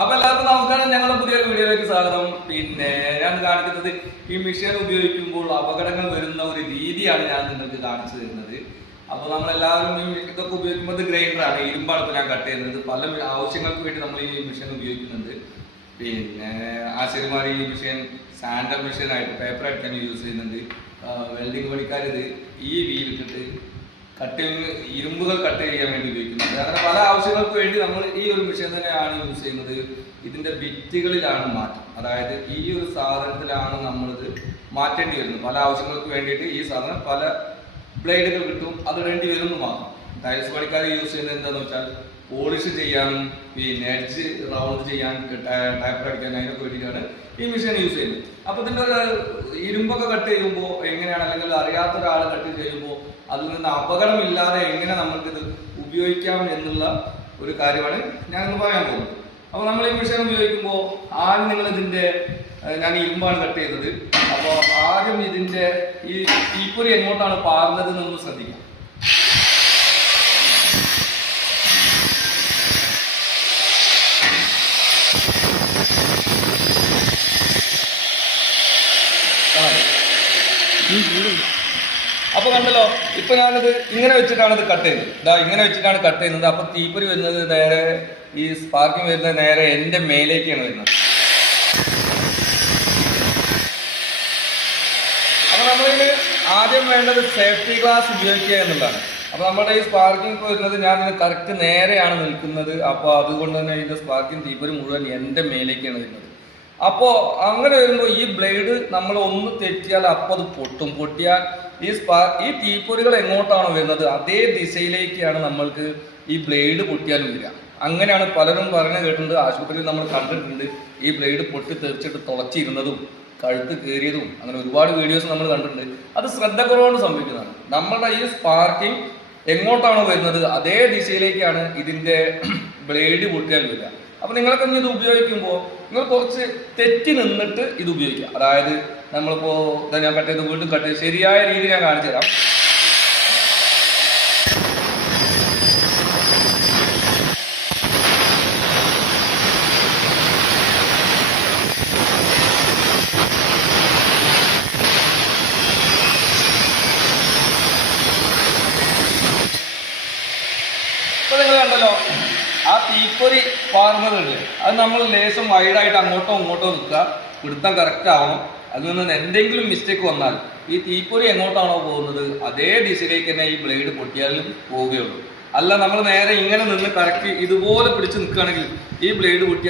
അപ്പൊ എല്ലാവർക്കും നമസ്കാരം. ഞങ്ങളുടെ പുതിയ വീഡിയോയിലേക്ക് സ്വാഗതം. പിന്നെ ഞാൻ കാണിക്കുന്നത് ഈ മെഷീൻ ഉപയോഗിക്കുമ്പോൾ അപകടങ്ങൾ വരുന്ന ഒരു രീതിയാണ് ഞാൻ നിങ്ങൾക്ക് കാണിച്ചു തരുന്നത്. അപ്പൊ നമ്മളെല്ലാവരും ഇതൊക്കെ ഉപയോഗിക്കുമ്പോൾ ഗ്രൈൻഡറാണ്, ഇരുമ്പാണ് ഇപ്പൊ ഞാൻ കട്ട് ചെയ്യുന്നത്. പല ആവശ്യങ്ങൾക്ക് വേണ്ടി നമ്മൾ ഈ മെഷീൻ ഉപയോഗിക്കുന്നുണ്ട്. പിന്നെ ആശാരിമാർ ഈ മെഷീൻ സാൻഡർ മെഷീനായിട്ട് പേപ്പർ അടിക്കാൻ യൂസ് ചെയ്യുന്നുണ്ട്. വെൽഡിങ് പണിക്കാർ ഇത് ഈ വീലിട്ടിട്ട് ഇരുമ്പുകൾ കട്ട് ചെയ്യാൻ വേണ്ടി ഉപയോഗിക്കുന്നത്. അങ്ങനെ പല ആവശ്യങ്ങൾക്ക് വേണ്ടി നമ്മൾ ഈ ഒരു മെഷീൻ തന്നെയാണ് യൂസ് ചെയ്യുന്നത്. ഇതിന്റെ ബിറ്റുകളിലാണ് മാറ്റം, അതായത് ഈ ഒരു സാധനത്തിലാണ് നമ്മളിത് മാറ്റേണ്ടി വരുന്നത്. പല ആവശ്യങ്ങൾക്ക് വേണ്ടിയിട്ട് ഈ സാധനം പല ബ്ലേഡുകൾ കിട്ടും, അത് ഇടേണ്ടി വരുന്നു മാത്രം. ടൈൽസ് പണിക്കാർ യൂസ് ചെയ്യുന്നത് എന്താണെന്ന് വെച്ചാൽ പോളിഷ് ചെയ്യാനും പിന്നെ എഡ്ജ് റൗണ്ട് ചെയ്യാൻ ടൈപ്പർ അടിക്കാൻ അതിനൊക്കെ വേണ്ടിയിട്ടാണ് ഈ മെഷീൻ യൂസ് ചെയ്യുന്നത്. അപ്പൊ ഇതിന്റെ ഇരുമ്പൊക്കെ കട്ട് ചെയ്യുമ്പോൾ എങ്ങനെയാണ്, അല്ലെങ്കിൽ അറിയാത്ത ഒരാൾ കട്ട് ചെയ്യുമ്പോൾ അതിൽ നിന്ന് അപകടമില്ലാതെ എങ്ങനെ നമുക്കിത് ഉപയോഗിക്കാം എന്നുള്ള ഒരു കാര്യമാണ് ഞാനിന്ന് പറയാൻ പോകുന്നത്. അപ്പോൾ നമ്മൾ ഈ മെഷീൻ ഉപയോഗിക്കുമ്പോൾ ആദ്യം നിങ്ങൾ ഇതിന്റെ ഞാൻ ഇരുമ്പാണ് കട്ട് ചെയ്തത്. അപ്പോൾ ആദ്യം ഇതിന്റെ ഈ തീപ്പൊരി എങ്ങോട്ടാണ് പാറുന്നത് എന്നൊന്ന് ശ്രദ്ധിക്കാം. അപ്പൊ കണ്ടല്ലോ, ഇപ്പൊ ഞാനിത് ഇങ്ങനെ വെച്ചിട്ടാണ് ഇത് കട്ട് ചെയ്യുന്നത്. ഇതാ ഇങ്ങനെ വെച്ചിട്ടാണ് കട്ട് ചെയ്യുന്നത്. അപ്പൊ തീപ്പൊരി വരുന്നത് നേരെ, ഈ സ്പാർക്കിംഗ് വരുന്നത് നേരെ എന്റെ മേലേക്കാണ് വരുന്നത്. അപ്പൊ നമ്മളിത് ആദ്യം വേണ്ടത് സേഫ്റ്റി ഗ്ലാസ് ഉപയോഗിക്കുക എന്നുള്ളതാണ്. അപ്പൊ നമ്മുടെ ഈ സ്പാർക്കിംഗ് വരുന്നത് ഞാൻ ഇതിന് കറക്റ്റ് നേരെയാണ് നിൽക്കുന്നത്. അപ്പൊ അതുകൊണ്ട് തന്നെ ഇതിന്റെ സ്പാർക്കിംഗ് തീപ്പൊരി മുഴുവൻ എന്റെ മേലേക്കാണ് വരുന്നത്. അപ്പോ അങ്ങനെ വരുമ്പോൾ ഈ ബ്ലേഡ് നമ്മൾ ഒന്ന് തെറ്റിയാൽ അപ്പോൾ അത് പൊട്ടും. പൊട്ടിയാൽ ഈ തീപ്പൊരികൾ എങ്ങോട്ടാണോ വരുന്നത് അതേ ദിശയിലേക്കാണ് നമ്മൾക്ക് ഈ ബ്ലേഡ് പൊട്ടിയാലും വരിക. അങ്ങനെയാണ് പലരും പറഞ്ഞു കേട്ടിട്ടുണ്ട്, ആശുപത്രിയിൽ നമ്മൾ കണ്ടിട്ടുണ്ട്. ഈ ബ്ലേഡ് പൊട്ടി തെറിച്ചിട്ട് തുളച്ചിരുന്നതും കഴുത്ത് കയറിയതും അങ്ങനെ ഒരുപാട് വീഡിയോസ് നമ്മൾ കണ്ടിട്ടുണ്ട്. അത് ശ്രദ്ധക്കുറവുകൊണ്ട് സംഭവിക്കുന്നതാണ്. നമ്മളുടെ ഈ സ്പാർക്കിംഗ് എങ്ങോട്ടാണോ വരുന്നത് അതേ ദിശയിലേക്കാണ് ഇതിന്റെ ബ്ലേഡ് പൊട്ടിയാൽ വരിക. അപ്പൊ നിങ്ങളൊക്കെ ഇത് ഉപയോഗിക്കുമ്പോൾ നിങ്ങൾ കുറച്ച് തെറ്റി നിന്നിട്ട് ഇത് ഉപയോഗിക്കുക. അതായത് നമ്മളിപ്പോ ഞാൻ കട്ട് ചെയ്ത് വീണ്ടും കട്ട് ചെയ്ത് ശരിയായ രീതി ഞാൻ കാണിച്ചു തരാം. ഇപ്പൊ നിങ്ങൾ കണ്ടല്ലോ, ആ തീപ്പൊരി പാറുന്നതുണ്ട്, അത് നമ്മൾ ലേശം വൈഡായിട്ട് അങ്ങോട്ടോ ഇങ്ങോട്ടോ നിൽക്കുക. പിടുത്തം കറക്റ്റ് ആവണം. അതിൽ നിന്ന് എന്തെങ്കിലും മിസ്റ്റേക്ക് വന്നാൽ ഈ തീപ്പൊരി എങ്ങോട്ടാണോ പോകുന്നത് അതേ ദിശയിലേക്ക് തന്നെ ഈ ബ്ലേഡ് പൊട്ടിയാലും പോവുകയുള്ളൂ. അല്ല നമ്മൾ നേരെ ഇങ്ങനെ നിന്ന് കറക്റ്റ് ഇതുപോലെ പിടിച്ച് നിൽക്കുകയാണെങ്കിൽ ഈ ബ്ലേഡ് പൊട്ടിയാൽ